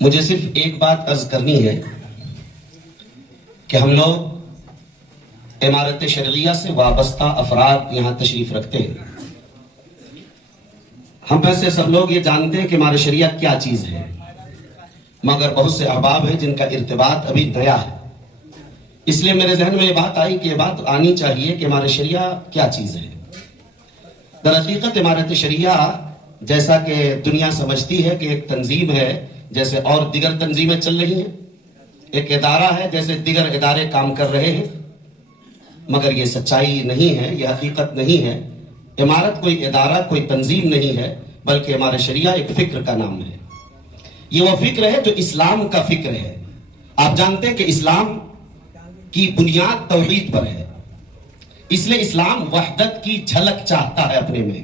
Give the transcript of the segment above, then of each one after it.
مجھے صرف ایک بات عرض کرنی ہے کہ ہم لوگ امارت شرعیہ سے وابستہ افراد یہاں تشریف رکھتے ہیں. ہم میں سے سب لوگ یہ جانتے ہیں کہ امارت شریعہ کیا چیز ہے، مگر بہت سے احباب ہیں جن کا ارتباط ابھی نیا ہے. اس لیے میرے ذہن میں یہ بات آئی کہ یہ بات آنی چاہیے کہ امارت شریعہ کیا چیز ہے. در حقیقت امارت شریعہ جیسا کہ دنیا سمجھتی ہے کہ ایک تنظیم ہے جیسے اور دیگر تنظیمیں چل رہی ہیں، ایک ادارہ ہے جیسے دیگر ادارے کام کر رہے ہیں، مگر یہ سچائی نہیں ہے، یہ حقیقت نہیں ہے. امارت کوئی ادارہ کوئی تنظیم نہیں ہے، بلکہ امارت شریعہ ایک فکر کا نام ہے. یہ وہ فکر ہے جو اسلام کا فکر ہے. آپ جانتے ہیں کہ اسلام کی بنیاد توحید پر ہے، اس لیے اسلام وحدت کی جھلک چاہتا ہے، اپنے میں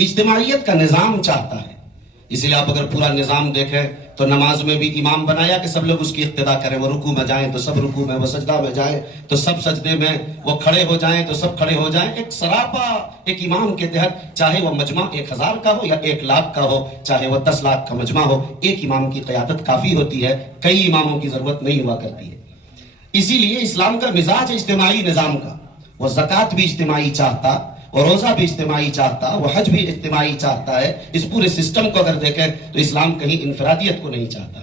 اجتماعیت کا نظام چاہتا ہے. اس لیے آپ اگر پورا نظام دیکھیں تو نماز میں بھی امام بنایا کہ سب لوگ اس کی اقتدا کریں. وہ رکوع میں جائیں تو سب رکوع میں، وہ سجدہ میں جائیں تو سب سجدے میں، وہ کھڑے ہو جائیں تو سب کھڑے ہو جائیں. ایک سراپا ایک امام کے تحت، چاہے وہ مجمع 1000 کا ہو یا 1 لاکھ کا ہو، چاہے وہ 10 لاکھ کا مجمع ہو، ایک امام کی قیادت کافی ہوتی ہے، کئی اماموں کی ضرورت نہیں ہوا کرتی ہے. اسی لیے اسلام کا مزاج اجتماعی نظام کا. وہ زکوٰۃ بھی اجتماعی چاہتا، وہ روزہ بھی اجتماعی چاہتا، وہ حج بھی اجتماعی چاہتا ہے. اس پورے سسٹم کو اگر دیکھیں تو اسلام کہیں انفرادیت کو نہیں چاہتا.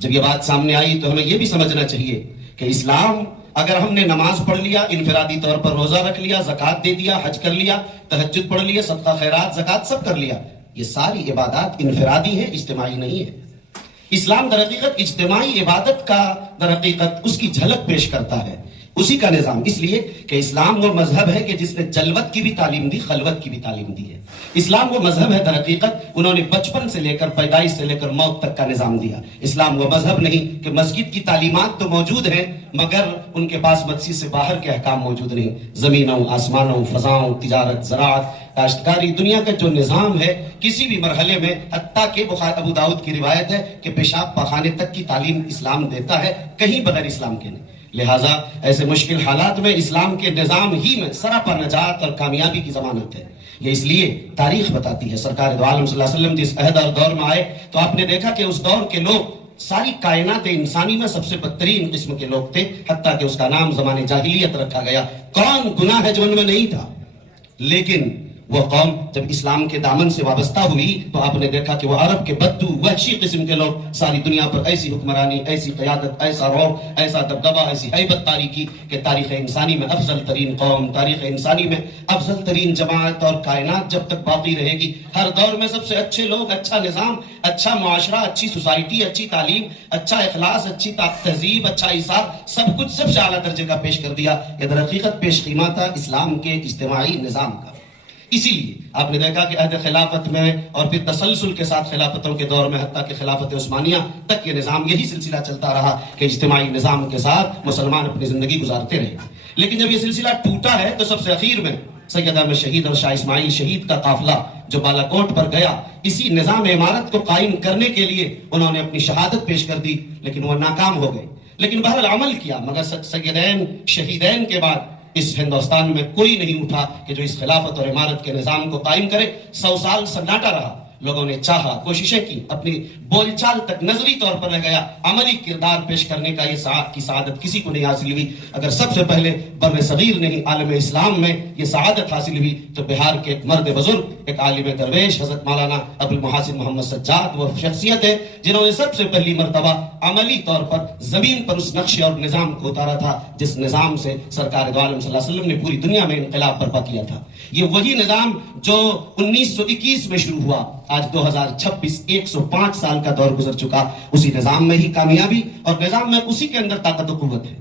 جب یہ بات سامنے آئی تو ہمیں یہ بھی سمجھنا چاہیے کہ اسلام، اگر ہم نے نماز پڑھ لیا، انفرادی طور پر روزہ رکھ لیا، زکوٰۃ دے دیا، حج کر لیا، تہجد پڑھ لیا، صدقہ خیرات زکوٰۃ سب کر لیا، یہ ساری عبادات انفرادی ہیں، اجتماعی نہیں ہے. اسلام در حقیقت اجتماعی عبادت کا در حقیقت اس کی جھلک پیش کرتا ہے، اسی کا نظام. اس لیے کہ اسلام وہ مذہب ہے کہ جس نے جلوت کی بھی تعلیم دی، خلوت کی بھی تعلیم دی ہے. اسلام وہ مذہب ہے در حقیقت انہوں نے بچپن سے لے کر، پیدائش سے لے کر موت تک کا نظام دیا. اسلام وہ مذہب نہیں کہ مسجد کی تعلیمات تو موجود ہیں مگر ان کے پاس مسجد سے باہر کے احکام موجود نہیں. زمینوں، آسمانوں، فضاؤں، تجارت، زراعت، کاشتکاری، دنیا کا جو نظام ہے کسی بھی مرحلے میں، حتیٰ کہ ابو داؤد کی روایت ہے کہ پیشاب پخانے تک کی تعلیم اسلام دیتا ہے، کہیں بغیر اسلام کے نہیں. لہٰذا ایسے مشکل حالات میں اسلام کے نظام ہی میں سراپا نجات اور کامیابی کی ضمانت ہے. یہ اس لیے تاریخ بتاتی ہے. سرکار دو عالم صلی اللہ علیہ وسلم جس عہد اور دور میں آئے تو آپ نے دیکھا کہ اس دور کے لوگ ساری کائنات انسانی میں سب سے بدترین قسم کے لوگ تھے، حتیٰ کہ اس کا نام زمانے جاہلیت رکھا گیا. کون گناہ ہے جو ان میں نہیں تھا؟ لیکن وہ قوم جب اسلام کے دامن سے وابستہ ہوئی تو آپ نے دیکھا کہ وہ عرب کے بدو وحشی قسم کے لوگ ساری دنیا پر ایسی حکمرانی، ایسی قیادت، ایسا رعب، ایسا دبدبہ، ایسی ہیبت طاری کی کہ تاریخ انسانی میں افضل ترین قوم، تاریخ انسانی میں افضل ترین جماعت اور کائنات جب تک باقی رہے گی، ہر دور میں سب سے اچھے لوگ، اچھا نظام، اچھا معاشرہ، اچھی سوسائٹی، اچھی تعلیم، اچھا اخلاص، اچھی تہذیب، اچھا ایثار، سب کچھ سب سے اعلیٰ درجے کا پیش کر دیا. یہ در حقیقت پیش خیمہ تھا اسلام کے اجتماعی نظام کا. اسی لیے آپ نے دیکھا کہ عہد خلافت میں اور پھر تسلسل کے ساتھ خلافتوں کے دور میں، حتیٰ کہ خلافت عثمانیہ تک یہ نظام، یہی سلسلہ چلتا رہا کہ اجتماعی نظام کے ساتھ مسلمان اپنی زندگی گزارتے رہے. لیکن جب یہ سلسلہ ٹوٹا ہے تو سب سے اخیر میں سید احمد شہید اور شاہ اسماعیل شہید کا قافلہ جو بالا کوٹ پر گیا، اسی نظام عمارت کو قائم کرنے کے لیے انہوں نے اپنی شہادت پیش کر دی، لیکن وہ ناکام ہو گئے. لیکن بہرحال عمل کیا، مگر سیدین شہیدین کے بعد اس ہندوستان میں کوئی نہیں اٹھا کہ جو اس خلافت اور عمارت کے نظام کو قائم کرے. 100 سال سناٹا رہا، لوگوں نے چاہا، کوششیں کی، اپنی بول چال تک نظری طور پر رہ گیا، عملی کردار پیش کرنے کا یہ سعادت کسی کو نہیں حاصل ہوئی. اگر سب سے پہلے بر صغیر نہیں عالم اسلام میں یہ سعادت حاصل ہوئی تو بہار کے ایک مرد بزرگ، ایک عالم درویش حضرت مولانا ابو المحاسن محمد سجاد، وہ شخصیت ہے جنہوں نے سب سے پہلی مرتبہ عملی طور پر زمین پر اس نقشے اور نظام کو اتارا تھا جس نظام سے سرکار دو عالم صلی اللہ علیہ وسلم نے پوری دنیا میں انقلاب برپا کیا تھا. یہ وہی نظام جو 1921 میں شروع ہوا، آج 2026 105 سال کا دور گزر چکا، اسی نظام میں ہی کامیابی اور نظام میں اسی کے اندر طاقت و قوت ہے.